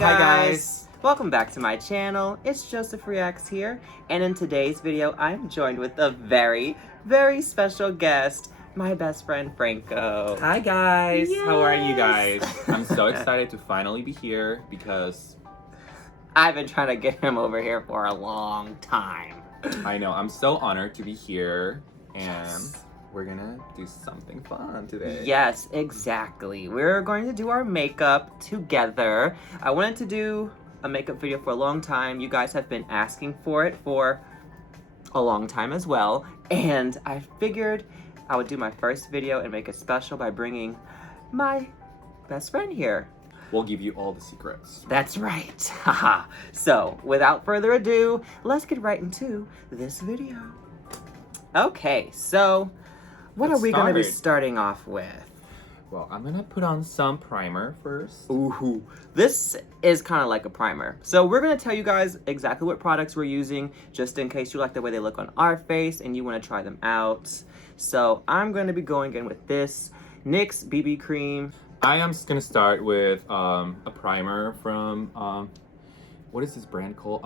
Hi guys! Welcome back to my channel. It's Joseph Reacts here, and in today's video, I'm joined with a very, very special guest, my best friend Franco. Hi guys! Yes. How are you guys? I'm so excited to finally be here because I've been trying to get him over here for a long time. I know, I'm so honored to be here and we're gonna do something fun today. Yes, exactly. We're going to do our makeup together. I wanted to do a makeup video for a long time. You guys have been asking for it for a long time as well. And I figured I would do my first video and make it special by bringing my best friend here. We'll give you all the secrets. That's right. Haha. So, without further ado, let's get right into this video. Okay, so what are we going to be starting off with? Well, I'm gonna put on some primer first. Ooh, this is kind of like a primer. So we're gonna tell you guys exactly what products we're using, just in case you like the way they look on our face and you want to try them out. So I'm going to be going in with this NYX BB cream. I am just gonna start with a primer from what is this brand called?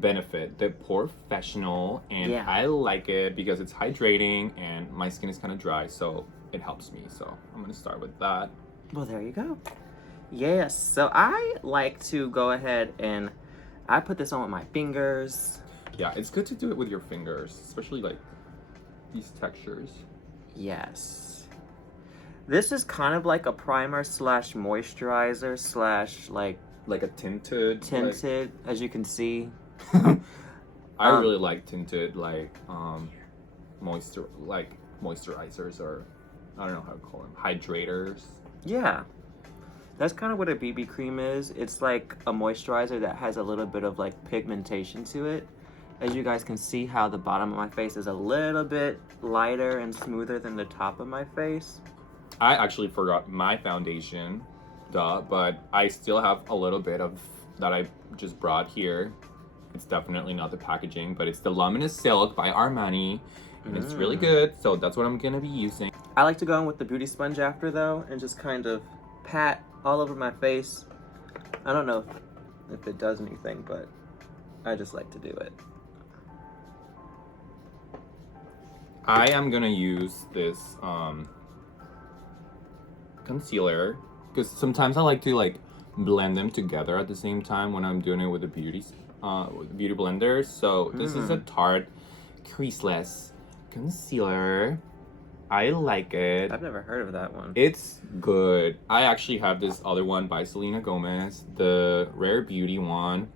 Benefit, the Professional, and Yeah. I like it because it's hydrating and my skin is kind of dry, so it helps me. So I'm gonna start with that. Well, there you go. Yes, so I like to go ahead and I put this on with my fingers. Yeah, it's good to do it with your fingers, especially like these textures. Yes. This is kind of like a primer slash moisturizer slash like a tinted. as you can see. I really like tinted moisturizers, or I don't know how to call them, hydrators. Yeah. That's kind of what a BB cream is. It's like a moisturizer that has a little bit of like pigmentation to it. As you guys can see how the bottom of my face is a little bit lighter and smoother than the top of my face. I actually forgot my foundation, but I still have a little bit of that I just brought here. It's definitely not the packaging, but it's the Luminous Silk by Armani, and it's really good, so that's what I'm gonna be using. I like to go in with the beauty sponge after though, and just kind of pat all over my face. I don't know if it does anything, but I just like to do it. I am gonna use this concealer because sometimes I like to like blend them together at the same time when I'm doing it with the beauty blender. So this is a Tarte creaseless concealer. I like it. I've never heard of that one. It's good. I actually have this other one by Selena Gomez, the Rare Beauty one.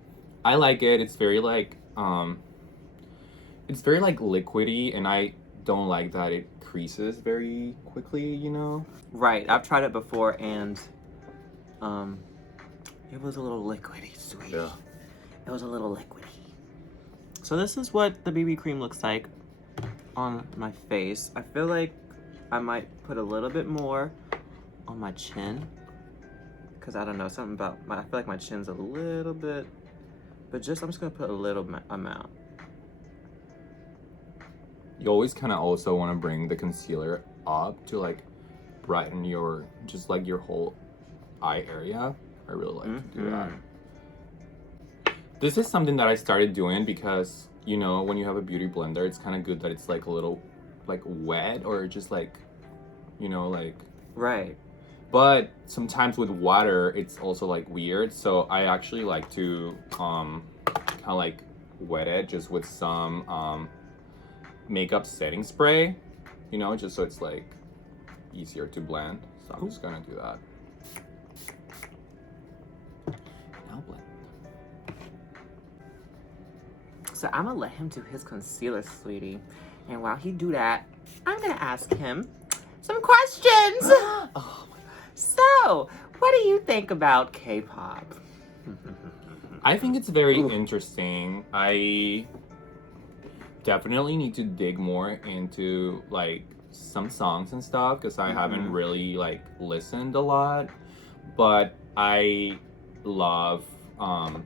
I like it. It's very like liquidy, and I don't like that it creases very quickly, you know? Right, I've tried it before and it was a little liquidy, sweet. Yeah. It was a little liquidy. So this is what the BB cream looks like on my face. I feel like I might put a little bit more on my chin, because I don't know, something about I feel like my chin's a little bit, but I'm just gonna put a little amount. You always kind of also want to bring the concealer up to like brighten your whole eye area. I really like to do that. This is something that I started doing because, you know, when you have a beauty blender, it's kind of good that it's like a little like wet, or just like, you know, like, right. But sometimes with water it's also like weird, so I actually like to kind of like wet it just with some makeup setting spray, you know, just so it's like easier to blend. So I'm just gonna do that. Now blend. So I'm gonna let him do his concealer, sweetie. And while he do that, I'm gonna ask him some questions. Oh my God. So, what do you think about K-pop? I think it's very interesting. I definitely need to dig more into like some songs and stuff, because I haven't really like listened a lot, but I love I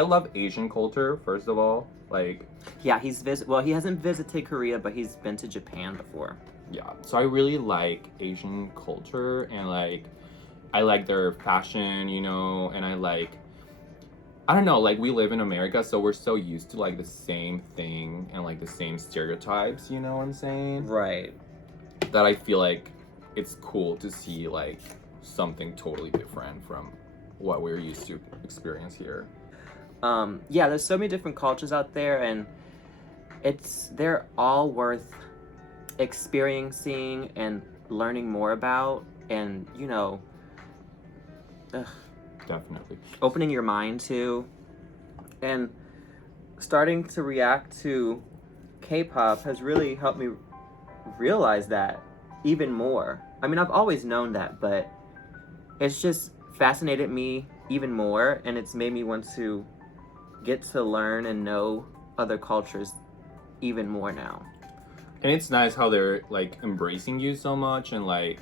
love Asian culture, first of all. Like, yeah, he hasn't visited Korea, but he's been to Japan before. Yeah, so I really like Asian culture, and like I like their fashion, you know, and I don't know, like we live in America, so we're so used to like the same thing and like the same stereotypes, you know what I'm saying? Right. That I feel like it's cool to see like something totally different from what we're used to experience here. Yeah, there's so many different cultures out there, and they're all worth experiencing and learning more about, and Definitely. opening your mind to, and starting to react to K-pop has really helped me realize that even more. I mean, I've always known that, but it's just fascinated me even more, and it's made me want to get to learn and know other cultures even more now. And it's nice how they're like embracing you so much, and like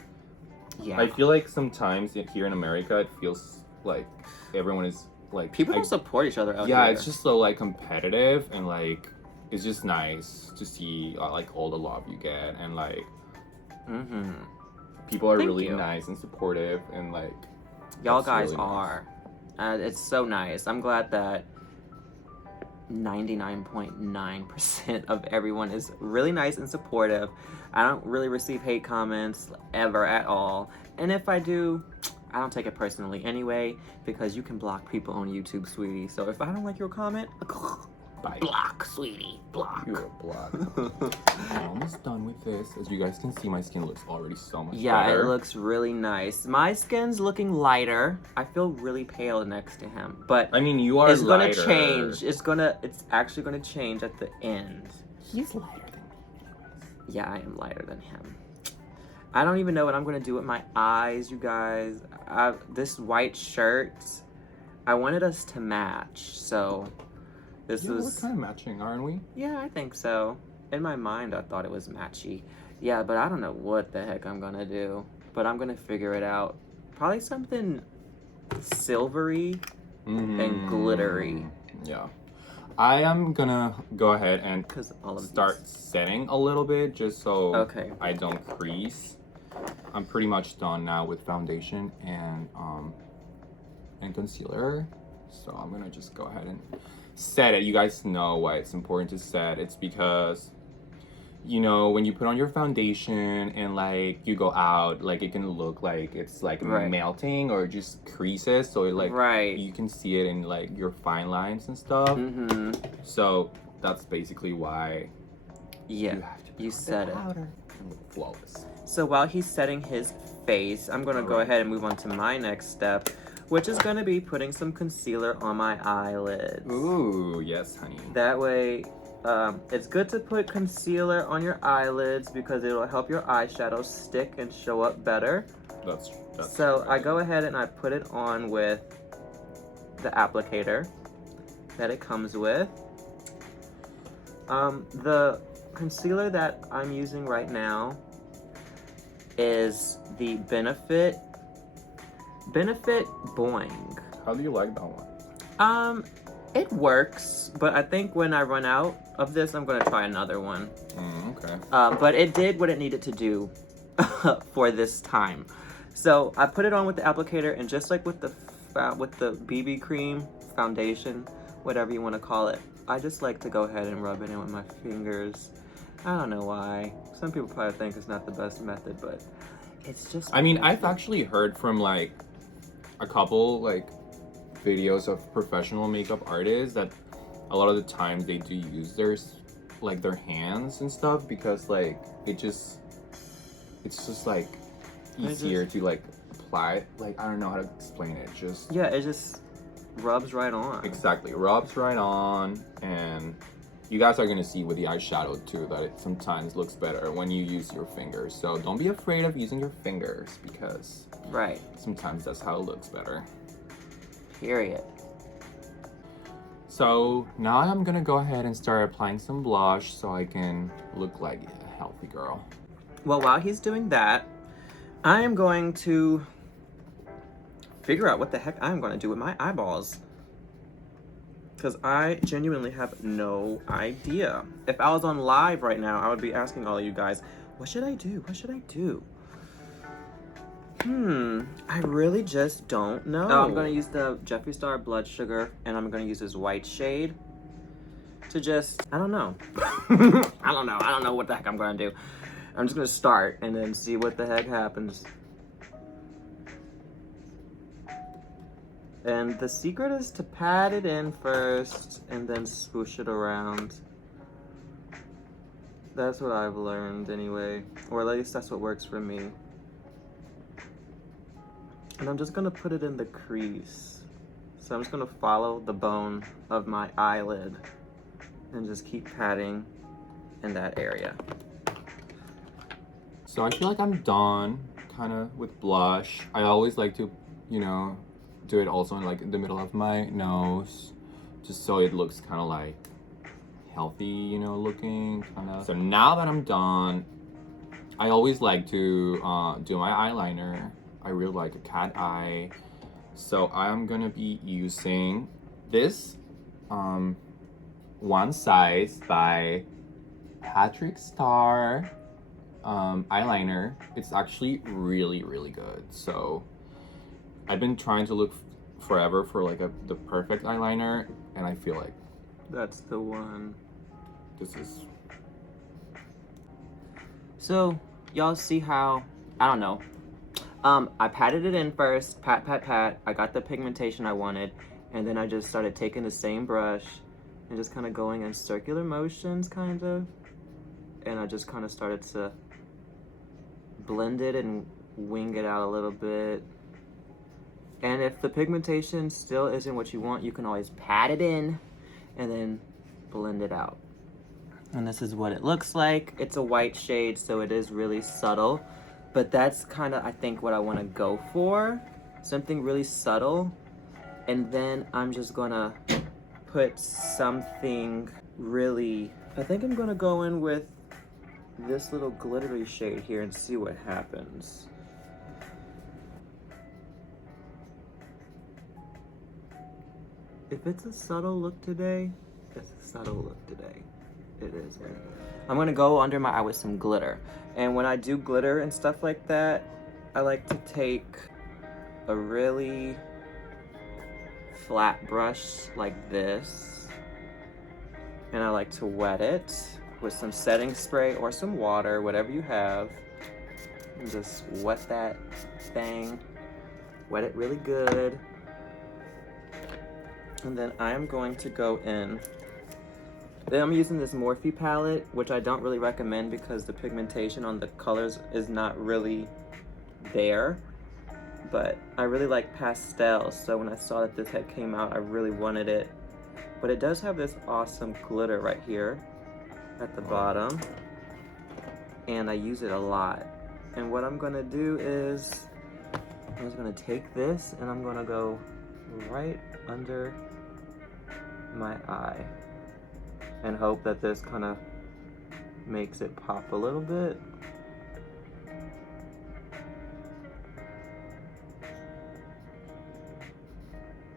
Yeah. I feel like sometimes here in America it feels like everyone is like People don't support each other out yeah, here. it's just so like competitive, and like it's just nice to see like all the love you get, and like people are Thank really you. nice and supportive, and like Y'all that's guys really nice. are. It's so nice. I'm glad that 99.9% of everyone is really nice and supportive. I don't really receive hate comments ever at all. And if I do, I don't take it personally anyway, because you can block people on YouTube, sweetie. So if I don't like your comment, Bye. block, sweetie, block. You're black. I'm almost done with this. As you guys can see, my skin looks already so much Yeah, better. it looks really nice. My skin's looking lighter. I feel really pale next to him, but I mean, you are it's gonna lighter. change. It's actually gonna change at the end. He's lighter than me. Yeah, I am lighter than him. I don't even know what I'm gonna do with my eyes, you guys. This white shirt, I wanted us to match, so this Yeah, we're was. kind of matching, aren't we? Yeah, I think so. In my mind, I thought it was matchy. Yeah, but I don't know what the heck I'm gonna do. But I'm gonna figure it out. Probably something silvery and glittery. Yeah. I am gonna go ahead and Because all of start these. setting a little bit just so Okay. I don't crease. I'm pretty much done now with foundation and concealer. So I'm gonna just go ahead and set it. You guys know why it's important to set. It's because you know when you put on your foundation and like you go out, like it can look like it's like Right. melting or just creases, so it, like Right. you can see it in like your fine lines and stuff. So that's basically why Yeah, you have to you put said the it. powder and look flawless. So while he's setting his face, I'm gonna go Alright. ahead and move on to my next step, which is gonna be putting some concealer on my eyelids. Ooh, yes, honey. That way, it's good to put concealer on your eyelids because it'll help your eyeshadow stick and show up better. That's So right. I go ahead and I put it on with the applicator that it comes with. The concealer that I'm using right now is the Benefit Boing. How do you like that one? It works, but I think when I run out of this, I'm gonna try another one. Okay. But it did what it needed to do for this time. So I put it on with the applicator, and just like with the BB cream, foundation, whatever you want to call it, I just like to go ahead and rub it in with my fingers. I don't know why. Some people probably think it's not the best method, but it's just. I mean, I've actually heard from like a couple like videos of professional makeup artists that a lot of the times they do use their hands and stuff because like it's just like easier to like apply. Like I don't know how to explain it. Just Yeah, it just rubs right on. exactly rubs right on, and you guys are gonna see with the eyeshadow too that it sometimes looks better when you use your fingers. So don't be afraid of using your fingers because Right. sometimes that's how it looks better. Period. So now I'm gonna go ahead and start applying some blush so I can look like a healthy girl. Well, while he's doing that, I am going to figure out what the heck I'm going to do with my eyeballs. Because I genuinely have no idea. If I was on live right now, I would be asking all of you guys, what should I do? What should I do? I really just don't know. Oh, I'm gonna use the Jeffree Star Blood Sugar, and I'm gonna use this white shade to just, I don't know. I don't know what the heck I'm gonna do. I'm just gonna start and then see what the heck happens. And the secret is to pat it in first and then swoosh it around. That's what I've learned anyway, or at least that's what works for me. And I'm just gonna put it in the crease. So I'm just gonna follow the bone of my eyelid and just keep patting in that area. So I feel like I'm done kind of with blush. I always like to, you know, do it also in like the middle of my nose, just so it looks kind of like healthy, you know, looking kind of. So now that I'm done, I always like to do my eyeliner. I really like a cat eye. So I'm gonna be using this One Size by Patrick Star eyeliner. It's actually really, really good. So I've been trying to look forever for like the perfect eyeliner, and I feel like that's the one. This is. So y'all see how, I don't know. I patted it in first, pat, pat, pat. I got the pigmentation I wanted, and then I just started taking the same brush and just kind of going in circular motions, kind of. And I just kind of started to blend it and wing it out a little bit. And if the pigmentation still isn't what you want, you can always pat it in and then blend it out. And this is what it looks like. It's a white shade, so it is really subtle. But that's kind of, I think, what I want to go for. Something really subtle. And then I'm just gonna put something really, I think I'm gonna go in with this little glittery shade here and see what happens. If it's a subtle look today, it's a subtle look today. It is. I'm gonna go under my eye with some glitter. And when I do glitter and stuff like that, I like to take a really flat brush like this. And I like to wet it with some setting spray or some water, whatever you have. And just wet that thing. Wet it really good. And then I am going to go in. Then I'm using this Morphe palette, which I don't really recommend because the pigmentation on the colors is not really there. But I really like pastels, so when I saw that this had came out, I really wanted it. But it does have this awesome glitter right here at the bottom. And I use it a lot. And what I'm gonna do is, I'm just gonna take this and I'm gonna go right under my eye and hope that this kind of makes it pop a little bit.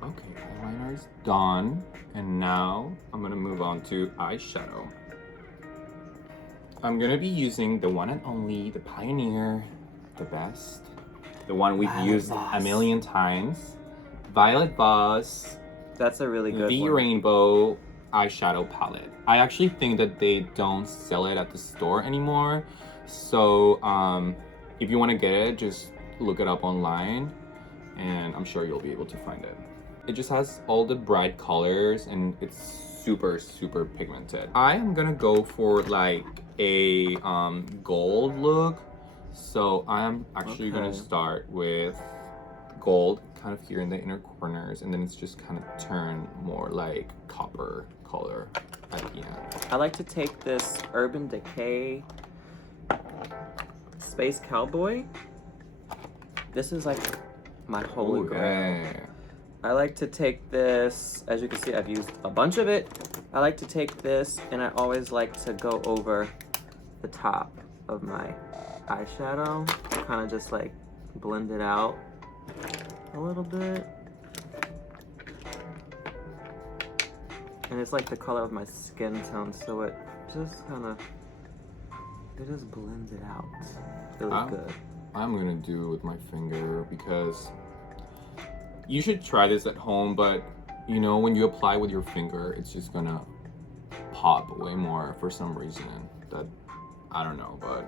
Okay, eyeliner is done, and now I'm gonna move on to eyeshadow. I'm gonna be using the one and only, the Pioneer, the best, the one we've used a million times, Violet Voss. That's a really good The one. Rainbow eyeshadow palette. I actually think that they don't sell it at the store anymore. So if you want to get it, just look it up online and I'm sure you'll be able to find it. It just has all the bright colors and it's super, super pigmented. I am gonna go for like a gold look. So I'm actually gonna start with gold kind of here in the inner corners, and then it's just kind of turn more like copper color at the end. I like to take this Urban Decay Space Cowboy. This is like my holy grail. Yeah. I like to take this, as you can see, I've used a bunch of it. I like to take this and I always like to go over the top of my eyeshadow, kind of just like blend it out a little bit. And it's like the color of my skin tone, so it just kind of, it just blends it out really good. I'm gonna do it with my finger because you should try this at home, but you know, when you apply with your finger, it's just gonna pop way more for some reason. That I don't know, but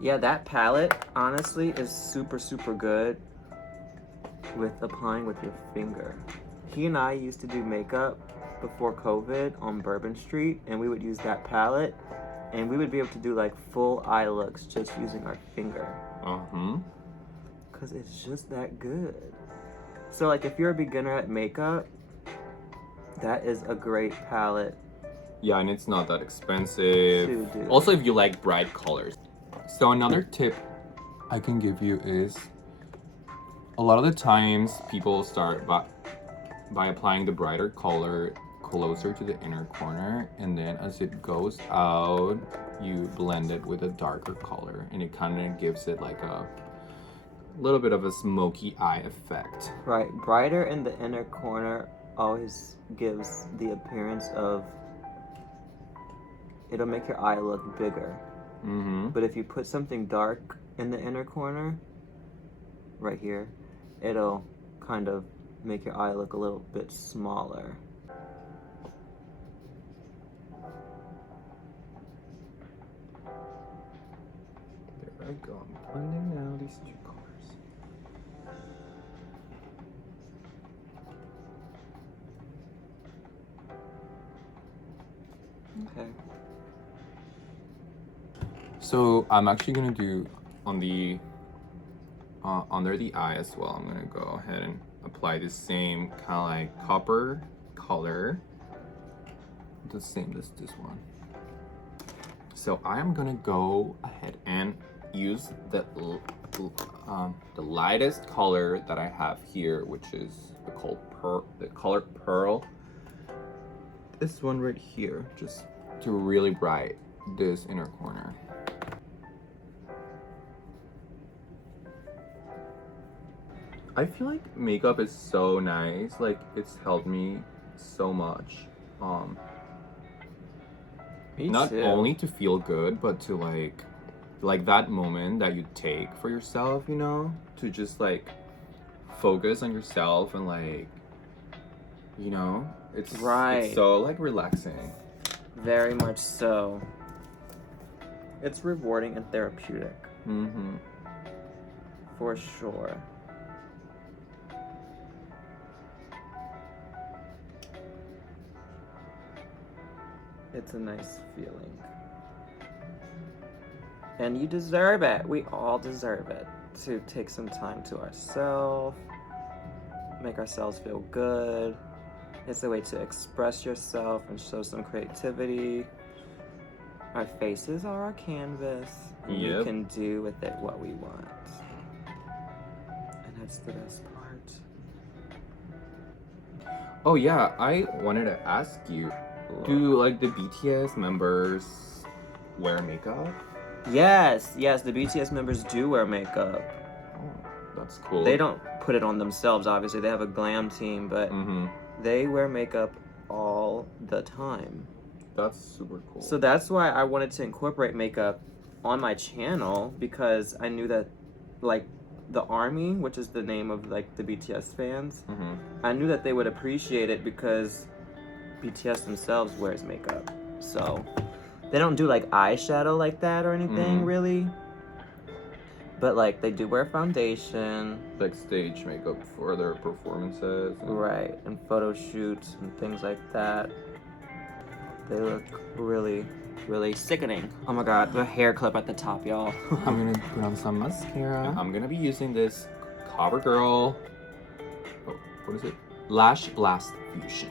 yeah, that palette honestly is super, super good with applying with your finger. He and I used to do makeup before COVID on Bourbon Street, and we would use that palette, and we would be able to do like full eye looks just using our finger. Cause it's just that good. So like if you're a beginner at makeup, that is a great palette. yeah, and it's not that expensive. To do. Also, if you like bright colors. So another tip I can give you is a lot of the times people start by applying the brighter color closer to the inner corner, and then as it goes out, you blend it with a darker color, and it kind of gives it like a little bit of a smoky eye effect. Right, brighter in the inner corner always gives the appearance of, it'll make your eye look bigger. But if you put something dark in the inner corner, right here, it'll kind of make your eye look a little bit smaller. There I go, I'm blending now these two colors. Okay. So I'm actually gonna do on the under the eye as well. I'm gonna go ahead and apply the same kind of like copper color, the same as this one. So I am gonna go ahead and use the lightest color that I have here, which is the color pearl. This one right here, just to really bright this inner corner. I feel like makeup is so nice. Like it's helped me so much. Me Not too. only to feel good, but to like that moment that you take for yourself, you know, to just like focus on yourself and like, you know, it's so like relaxing. Very much so. It's rewarding and therapeutic. For sure. It's a nice feeling. And you deserve it. We all deserve it. To take some time to ourselves, make ourselves feel good. It's a way to express yourself and show some creativity. Our faces are our canvas. And we can do with it what we want. And that's the best part. Oh yeah, I wanted to ask you, do like the BTS members wear makeup? Yes, the BTS members do wear makeup. Oh, that's cool. They don't put it on themselves, obviously. They have a glam team, but they wear makeup all the time. That's super cool. So that's why I wanted to incorporate makeup on my channel, because I knew that, like, the ARMY, which is the name of, like, the BTS fans, I knew that they would appreciate it because BTS themselves wears makeup. So they don't do like eyeshadow like that or anything really, but like they do wear foundation, like stage makeup for their performances, right, and photo shoots and things like that. They look really, really sickening. Oh my god, the hair clip at the top, y'all. I'm gonna put on some mascara. I'm gonna be using this CoverGirl, what is it? Lash Blast Fusion.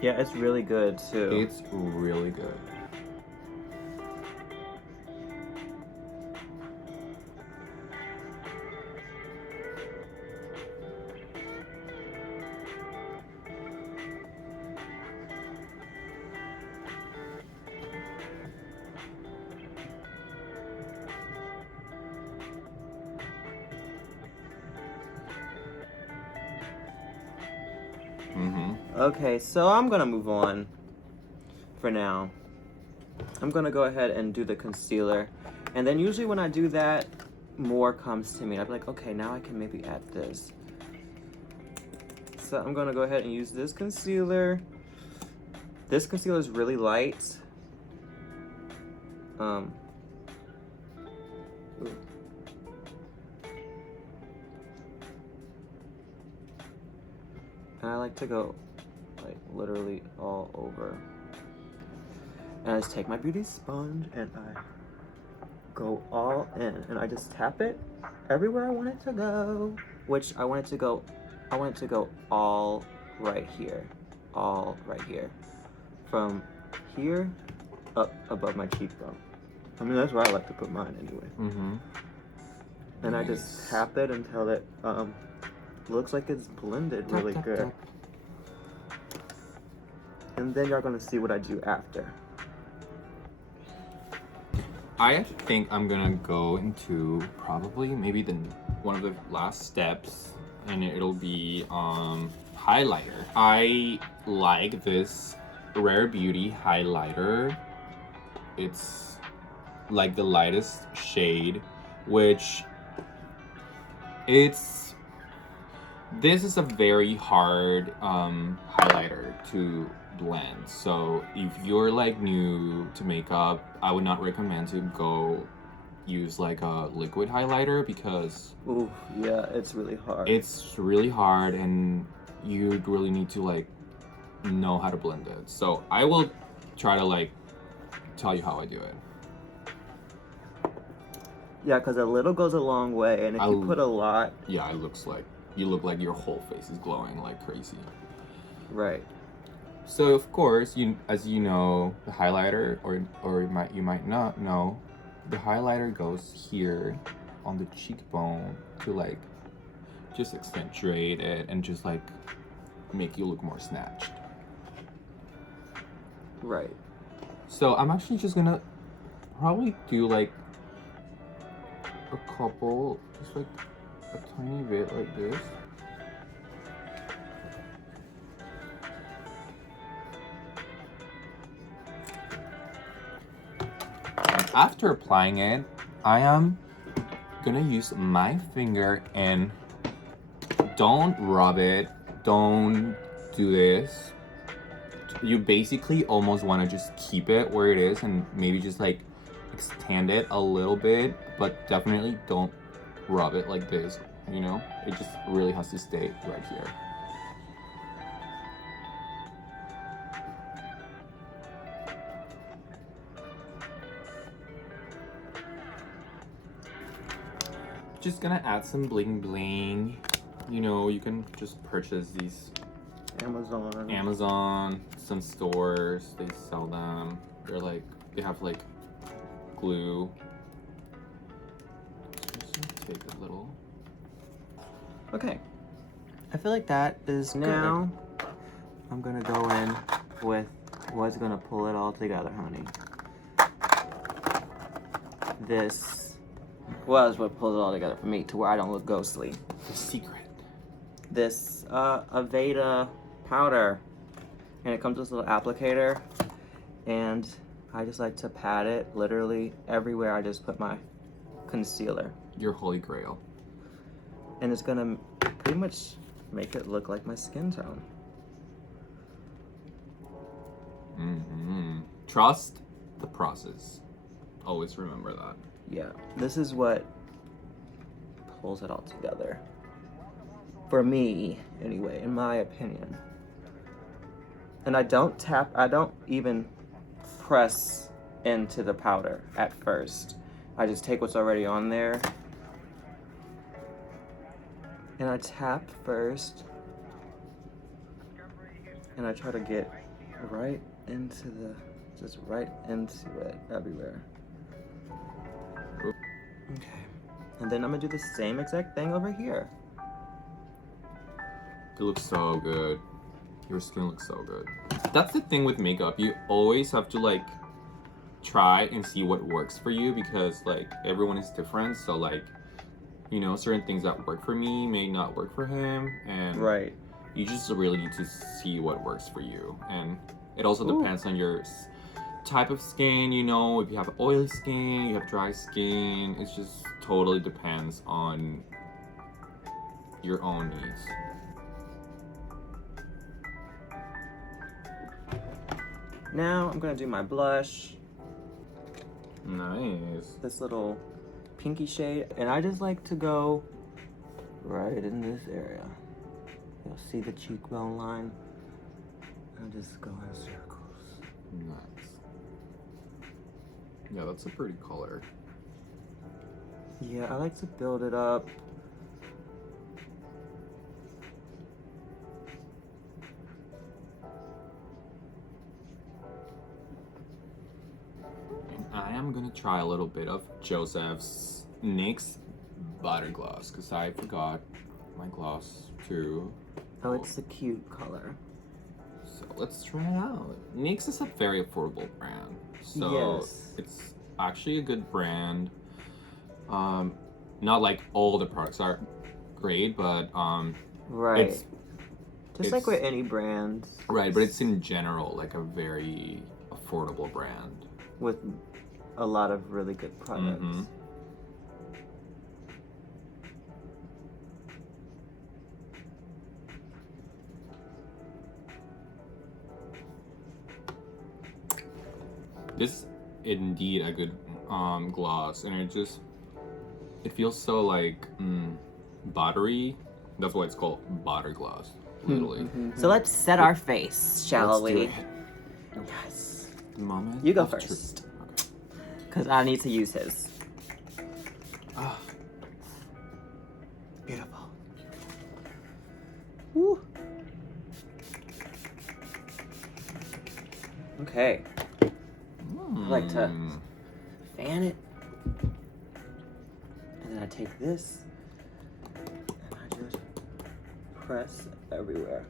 Yeah, it's really good too. It's really good. Okay, so I'm gonna move on for now. I'm gonna go ahead and do the concealer. And then usually when I do that, more comes to me. I'm like, okay, now I can maybe add this. So I'm gonna go ahead and use this concealer. This concealer is really light. Ooh. And I like to go like literally all over. And I just take my beauty sponge and I go all in, and I just tap it everywhere I want it to go. Which I want it to go all right here. All right here. From here up above my cheekbone. I mean, that's where I like to put mine anyway. Mm-hmm. And I just tap it until it looks like it's blended really good. And then you're gonna see what I do after. I actually think I'm gonna go into probably maybe one of the last steps, and it'll be highlighter. I like this Rare Beauty highlighter. It's like the lightest shade, which this is a very hard highlighter to blend. So if you're like new to makeup, I would not recommend to go use like a liquid highlighter because ooh, yeah, it's really hard. It's really hard, and you really need to like know how to blend it. So I will try to like tell you how I do it. Yeah, because a little goes a long way, and if you put a lot, yeah, you look like your whole face is glowing like crazy. Right. So of course, as you know, the highlighter, or you might not know, the highlighter goes here on the cheekbone to like just accentuate it and just like make you look more snatched. Right. So I'm actually just gonna probably do like a couple, just like a tiny bit like this. After applying it, I am gonna use my finger and don't rub it, don't do this. You basically almost want to just keep it where it is and maybe just like extend it a little bit, but definitely don't rub it like this, you know? It just really has to stay right here. Just gonna add some bling bling. You know, you can just purchase these Amazon, some stores, they sell them. They have like glue. Just take a little. Okay. I feel like that is now. I'm gonna go in with what's gonna pull it all together, honey. This was what pulls it all together for me to where I don't look ghostly. The secret. This Aveda powder, and it comes with this little applicator, and I just like to pat it literally everywhere I just put my concealer. Your holy grail. And it's gonna pretty much make it look like my skin tone. Mm-hmm. Trust the process. Always remember that. Yeah, this is what pulls it all together. For me, anyway, in my opinion. And I don't even press into the powder at first. I just take what's already on there. And I tap first. And I try to get right into it everywhere. Okay. And then I'm gonna do the same exact thing over here. It looks so good. Your skin looks so good. That's the thing with makeup. You always have to like try and see what works for you, because like everyone is different. So like, you know, certain things that work for me may not work for him, and right. You just really need to see what works for you. And it also depends on your type of skin, you know, if you have oily skin, you have dry skin, it just totally depends on your own needs. Now I'm gonna do my blush. Nice. This little pinky shade, and I just like to go right in this area. You'll see the cheekbone line. I'll just go in circles. Nice. Yeah, that's a pretty color. Yeah, I like to build it up. And I am gonna try a little bit of Joseph's NYX Butter Gloss, because I forgot my gloss too. Oh, it's a cute color. So let's try it out. NYX is a very affordable brand. So Yes. it's actually a good brand. Not like all the products are great, but Right. it's Just like with any brand. right, but it's in general like a very affordable brand. With a lot of really good products. Mhm. This is indeed a good gloss, and it feels so like buttery. That's why it's called butter gloss, literally. So let's set our face, shall Let's do we? it. Yes. Moment You go of truth. first. Okay. Because I need to use his. Ah, Beautiful. Woo. Okay. I like to fan it. And then I take this and I just press everywhere.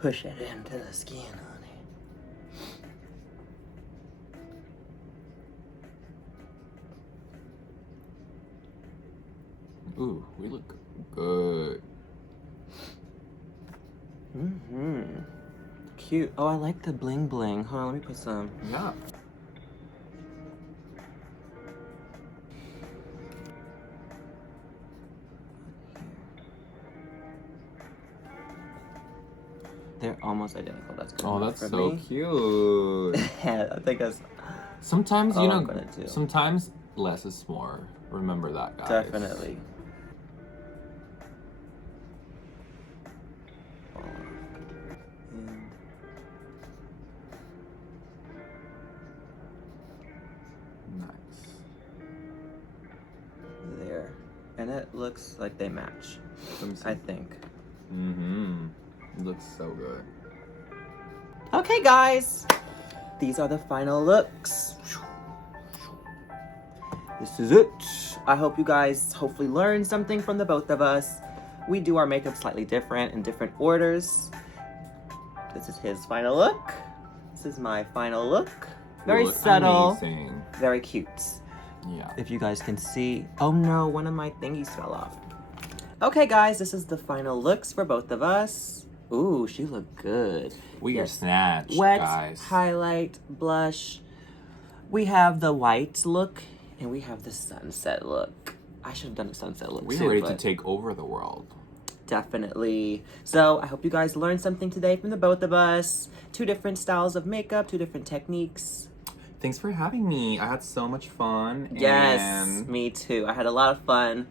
Push it into the skin, honey. Ooh, we look good. Mm-hmm. Cute. Oh, I like the bling bling. Hold on, let me put some. Yeah. They're almost identical. That's good. Oh, enough that's for so me. cute. I think that's Sometimes, all you I'm know, gonna do. sometimes less is more. Remember that, guys. Definitely. Nice. There. And it looks like they match. Let me see. I think. Mm-hmm. It looks so good. Okay, guys. These are the final looks. This is it. I hope you guys hopefully learned something from the both of us. We do our makeup slightly different in different orders. This is his final look. This is my final look. Very You look subtle. Amazing. Very cute. Yeah. If you guys can see. Oh no, one of my thingies fell off. Okay, guys, this is the final looks for both of us. Ooh, she looked good. We are Yes. snatched, Wet, guys. highlight, blush. We have the white look, and we have the sunset look. I should have done the sunset look We're too, ready but to take over the world. definitely. So I hope you guys learned something today from the both of us. 2 different styles of makeup, 2 different techniques. Thanks for having me. I had so much fun. Yes, And me too. I had a lot of fun.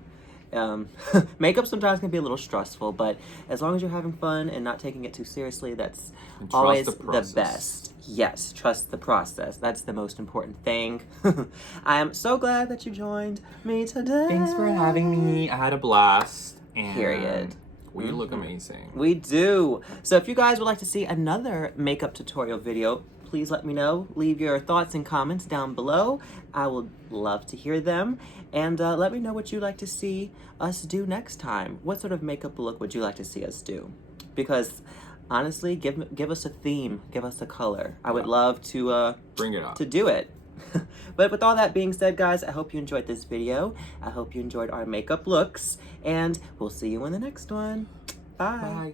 Makeup sometimes can be a little stressful, but as long as you're having fun and not taking it too seriously, that's trust always the the process. best. Yes, trust the process. That's the most important thing. I am so glad that you joined me today. thanks for having me. I had a blast. And Period. We look amazing. We do. So if you guys would like to see another makeup tutorial video, please let me know. Leave your thoughts and comments down below. I would love to hear them. And let me know what you'd like to see us do next time. What sort of makeup look would you like to see us do? Because honestly, give us a theme. Give us a color. I would love to Bring it up. to do it. But with all that being said, guys, I hope you enjoyed this video. I hope you enjoyed our makeup looks. And we'll see you in the next one. Bye. Bye.